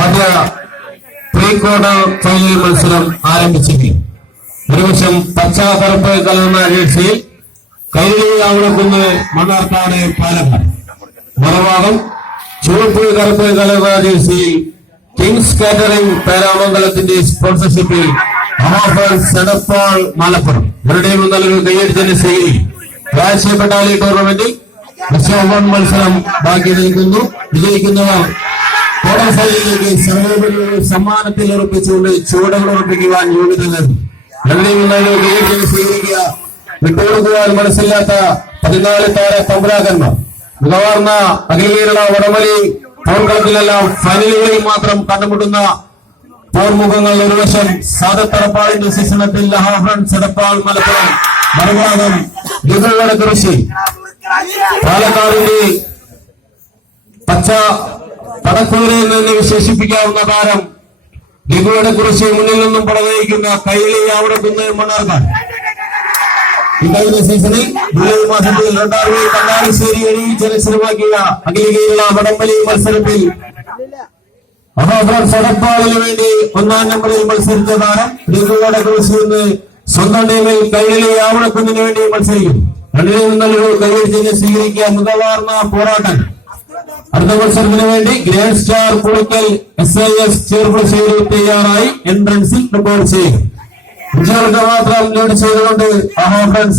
ആദ്യ pre quarter final മത്സരം ആരംഭിച്ചിരിക്കും. ഒരുവശം പച്ച കറുപ്പ് കലർന്ന ജേഴ്സിയിൽ കൈരളിയാവുളക്കുന്ന് മണ്ണാർക്കാട് പാലക്കാട്, മറുഭാഗം ചുവപ്പ് കറുപ്പ് കലർന്ന ജേഴ്സിയിൽ കിങ്സ് കാറ്ററിംഗ് പേരാമംഗലത്തിന്റെ സ്പോൺസർഷിപ്പിൽ എടപ്പാൾ മലപ്പുറം. ഇവരുടെയും നല്ലൊരു കൈയടിച്ചതിന് സ്വീകരിക്കും. പരാജയപ്പെട്ടാൽ ഈ ടൂർണമെന്റിൽ മത്സരം ബാക്കി നിൽക്കുന്നു. വിജയിക്കുന്നവർ ക്വാർട്ടർ ഫൈനലിലേക്ക് സർവോപരി സമ്മാനത്തിൽ ഉറപ്പിച്ചുകൊണ്ട് ചുവടുകൾ ഉറപ്പിക്കുവാൻ യോഗ്യത നേടും. രണ്ടിനെയും നല്ലൊരു കൈയടിച്ചതിന് സ്വീകരിക്കുക. വിട്ടുകൊടുക്കുവാൻ മനസ്സില്ലാത്ത 14 താര തമ്പുരാക്കന്മാർ മികവാർന്ന അഖില കേരള വടംവലി പോർക്കളത്തിലെല്ലാം ഫൈനലുകളിൽ മാത്രം കണ്ടുമുട്ടുന്ന പോർമുഖങ്ങൾ. ഒരുവശം സാദത്തറപ്പാളിന്റെ ശിക്ഷണത്തിൽ എടപ്പാൾ മലപ്പുറം, മറുഭാഗം ഡിഗുകളുടെ കൃഷി പാലക്കാടിന്റെ പച്ച പടക്കുതിരയിൽ നിന്ന് വിശേഷിപ്പിക്കാവുന്ന താരം ഡിഗുകളുടെ കൃഷി മുന്നിൽ നിന്നും പടനയിക്കുന്ന കൈരളിയാവുളക്കുന്ന് മണ്ണാർക്കാട്. ഇക്കഴിഞ്ഞ സീസണിൽ ജൂലൈ മാസത്തിൽ രണ്ടാമത് കല്ലാരശ്ശേരി ജനശ്രമാക്കിയ അഖില കേരള വടംവലി മത്സരത്തിൽ എടപ്പാളിന് വേണ്ടി 1-ാം നമ്പറിൽ മത്സരിച്ച താരം ഡിഗുകളുടെ കൃഷിയിൽ നിന്ന് സ്വന്തം ടീമിൽ കൈരളിയാവുളക്കുന്നിന് വേണ്ടി മത്സരിക്കും. രണ്ടിനെയും നല്ലൊരു കൈയടിച്ച് സ്വീകരിക്കുക. മികവാർന്ന പോരാട്ടം. അടുത്ത മത്സരത്തിന് വേണ്ടി grand star Pulikkal SIS Cheruppassery തയ്യാറായി എൻട്രൻസിൽ റിപ്പോർട്ട് ചെയ്യും. കുട്ടികൾക്ക് മാത്രം ലീഡ് ചെയ്തുകൊണ്ട്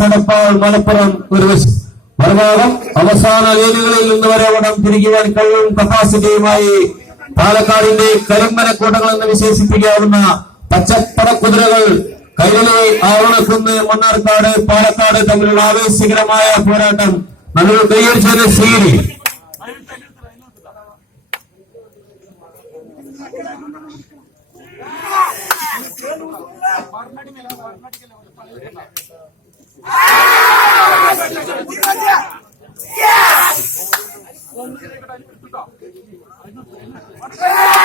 എടപ്പാൾ മലപ്പുറം ഒരു വശം, മറുഭാഗം അവസാന ലൈനുകളിൽ നിന്ന് വരെ വടം തിരിക്കുവാൻ കഴിവും കപ്പാസിറ്റിയുമായി പാലക്കാടിന്റെ കരിമ്പനക്കോട്ടകൾ എന്ന് വിശേഷിപ്പിക്കാവുന്ന പച്ചപ്പടക്കുതിരകൾ കൈരളി ആവണക്കുന്ന് മണ്ണാർക്കാട് പാലക്കാട് തമ്മിലുള്ള ആവേശകരമായ പോരാട്ടം. നല്ലൊരു കൈയടിച്ചതിന് സ്വീകരിക്കും. Yeah!